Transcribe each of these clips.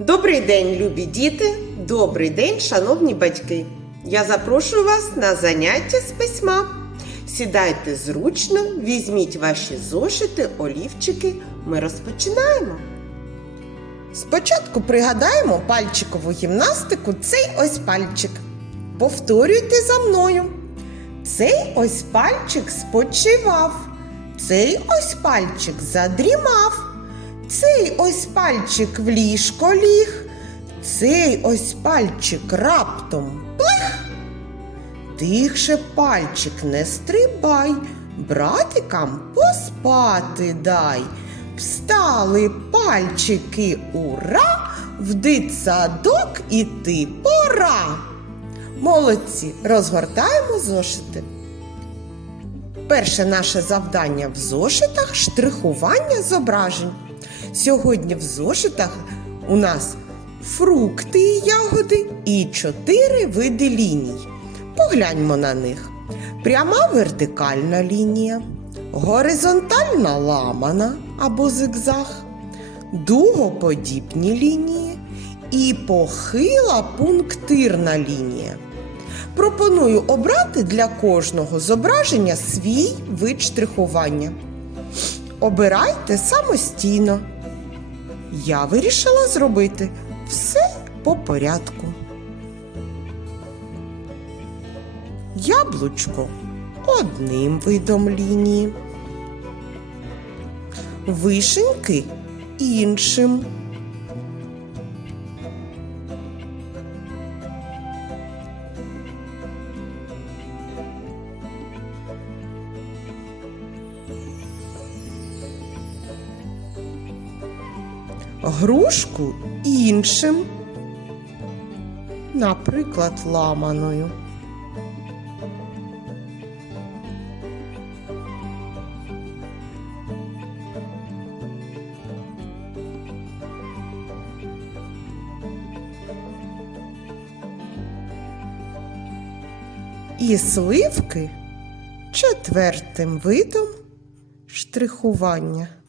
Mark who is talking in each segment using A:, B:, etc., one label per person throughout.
A: Добрий день, любі діти! Добрий день, шановні батьки! Я запрошую вас на заняття з письма. Сідайте зручно, візьміть ваші зошити, олівчики. Ми розпочинаємо. Спочатку пригадаємо пальчикову гімнастику цей ось пальчик. Повторюйте за мною. Цей ось пальчик спочивав. Цей ось пальчик задрімав. Цей ось пальчик в ліжко ліг. Цей ось пальчик раптом плех. Тихше пальчик не стрибай, братикам поспати дай. Встали пальчики, ура! В дитсадок іти пора. Молодці, розгортаємо зошити. Перше наше завдання в зошитах штрихування зображень. Сьогодні в зошитах у нас фрукти і ягоди і чотири види ліній. Погляньмо на них. Пряма вертикальна лінія, горизонтальна ламана або зигзаг, дугоподібні лінії і похила пунктирна лінія. Пропоную обрати для кожного зображення свій вид штрихування. Обирайте самостійно. Я вирішила зробити все по порядку. Яблучко одним видом лінії. Вишеньки іншим. Грушку іншим, наприклад, ламаною. І сливки четвертим видом штрихування.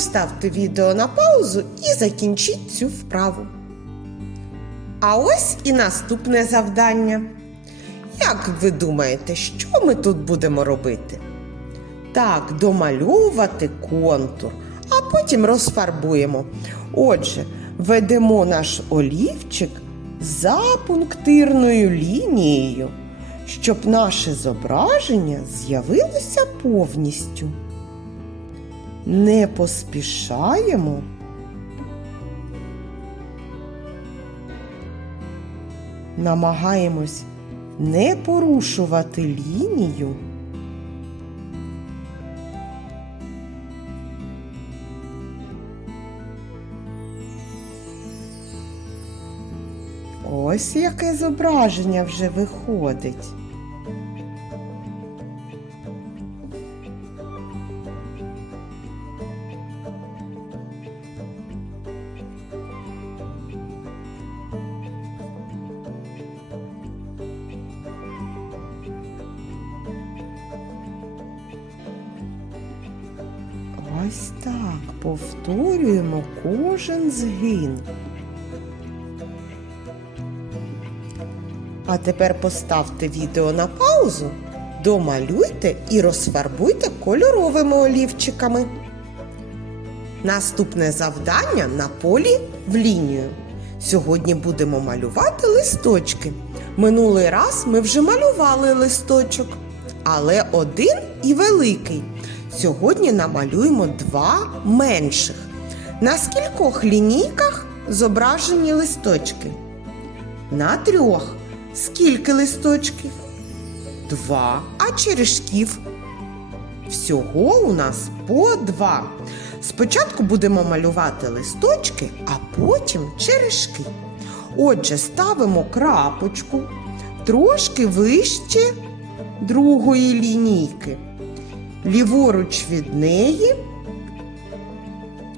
A: Поставте відео на паузу і закінчіть цю вправу. А ось і наступне завдання. Як ви думаєте, що ми тут будемо робити? Так, домальовувати контур, а потім розфарбуємо. Отже, ведемо наш олівчик за пунктирною лінією, щоб наше зображення з'явилося повністю не поспішаємо. Намагаємось не порушувати лінію. Ось яке зображення вже виходить. Ось так повторюємо кожен згин. А тепер поставте відео на паузу, домалюйте і розфарбуйте кольоровими олівчиками. Наступне завдання на полі в лінію. Сьогодні будемо малювати листочки. Минулий раз ми вже малювали листочок, але один і великий. Сьогодні намалюємо два менших. На скількох лінійках зображені листочки? На трьох. Скільки листочків? Два. А черешків? Всього у нас по два. Спочатку будемо малювати листочки, а потім черешки. Отже, ставимо крапочку трошки вище другої лінійки. Ліворуч від неї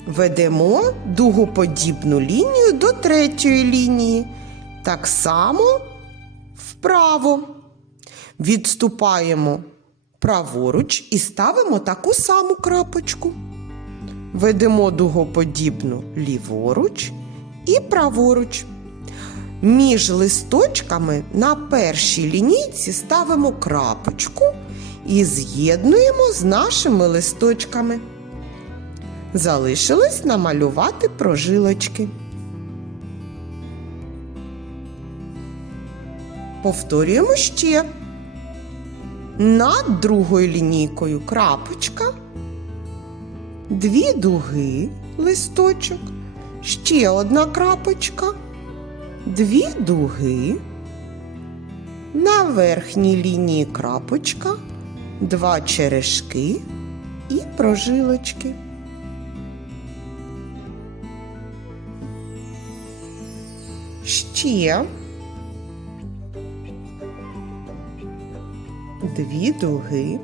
A: ведемо дугоподібну лінію до третьої лінії. Так само вправо. Відступаємо праворуч і ставимо таку саму крапочку. Ведемо дугоподібну ліворуч і праворуч. Між листочками на першій лінійці ставимо крапочку і з'єднуємо з нашими листочками. Залишилось намалювати прожилочки. Повторюємо ще. Над другою лінійкою крапочка, дві дуги листочок, ще одна крапочка, дві дуги, на верхній лінії крапочка, два черешки і прожилочки. Ще дві дуги,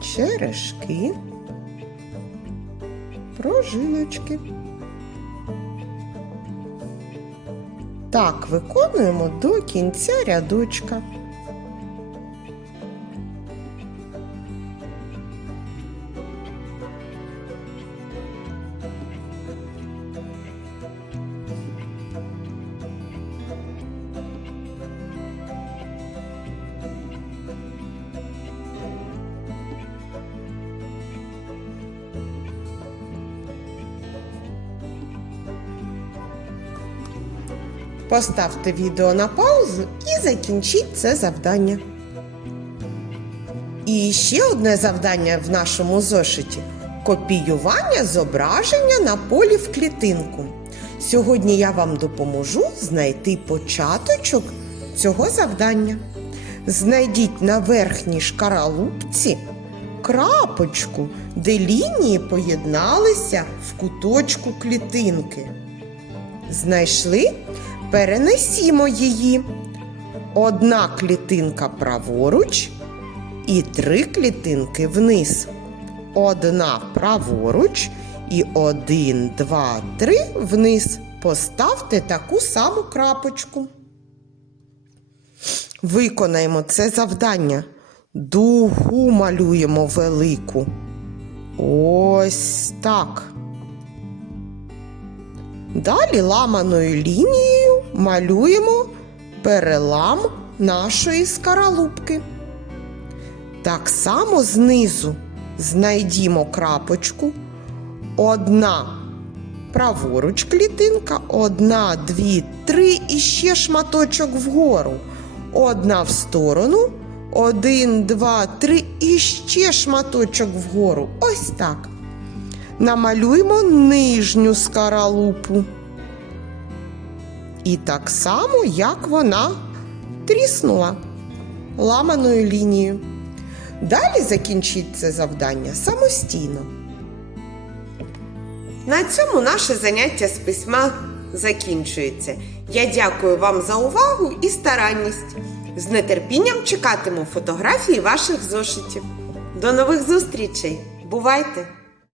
A: черешки, прожилочки. Так виконуємо до кінця рядочка. Поставте відео на паузу і закінчіть це завдання. І ще одне завдання в нашому зошиті копіювання зображення на полі в клітинку. Сьогодні я вам допоможу знайти початочок цього завдання. Знайдіть на верхній шкаралупці крапочку, де лінії поєдналися в куточку клітинки. Знайшли? Перенесімо її. Одна клітинка праворуч і три клітинки вниз. Одна праворуч і один, два, три вниз. Поставте таку саму крапочку. Виконаємо це завдання. Дугу малюємо велику. Ось так. Далі ламаною лінією малюємо перелам нашої скаралупки. Так само знизу знайдімо крапочку. Одна праворуч клітинка, одна, дві, три і ще шматочок вгору. Одна в сторону, один, два, три і ще шматочок вгору. Ось так намалюємо нижню скаралупу. І так само, як вона тріснула ламаною лінією. Далі закінчіть це завдання самостійно. На цьому наше заняття з письма закінчується. Я дякую вам за увагу і старанність. З нетерпінням чекатиму фотографії ваших зошитів. До нових зустрічей! Бувайте!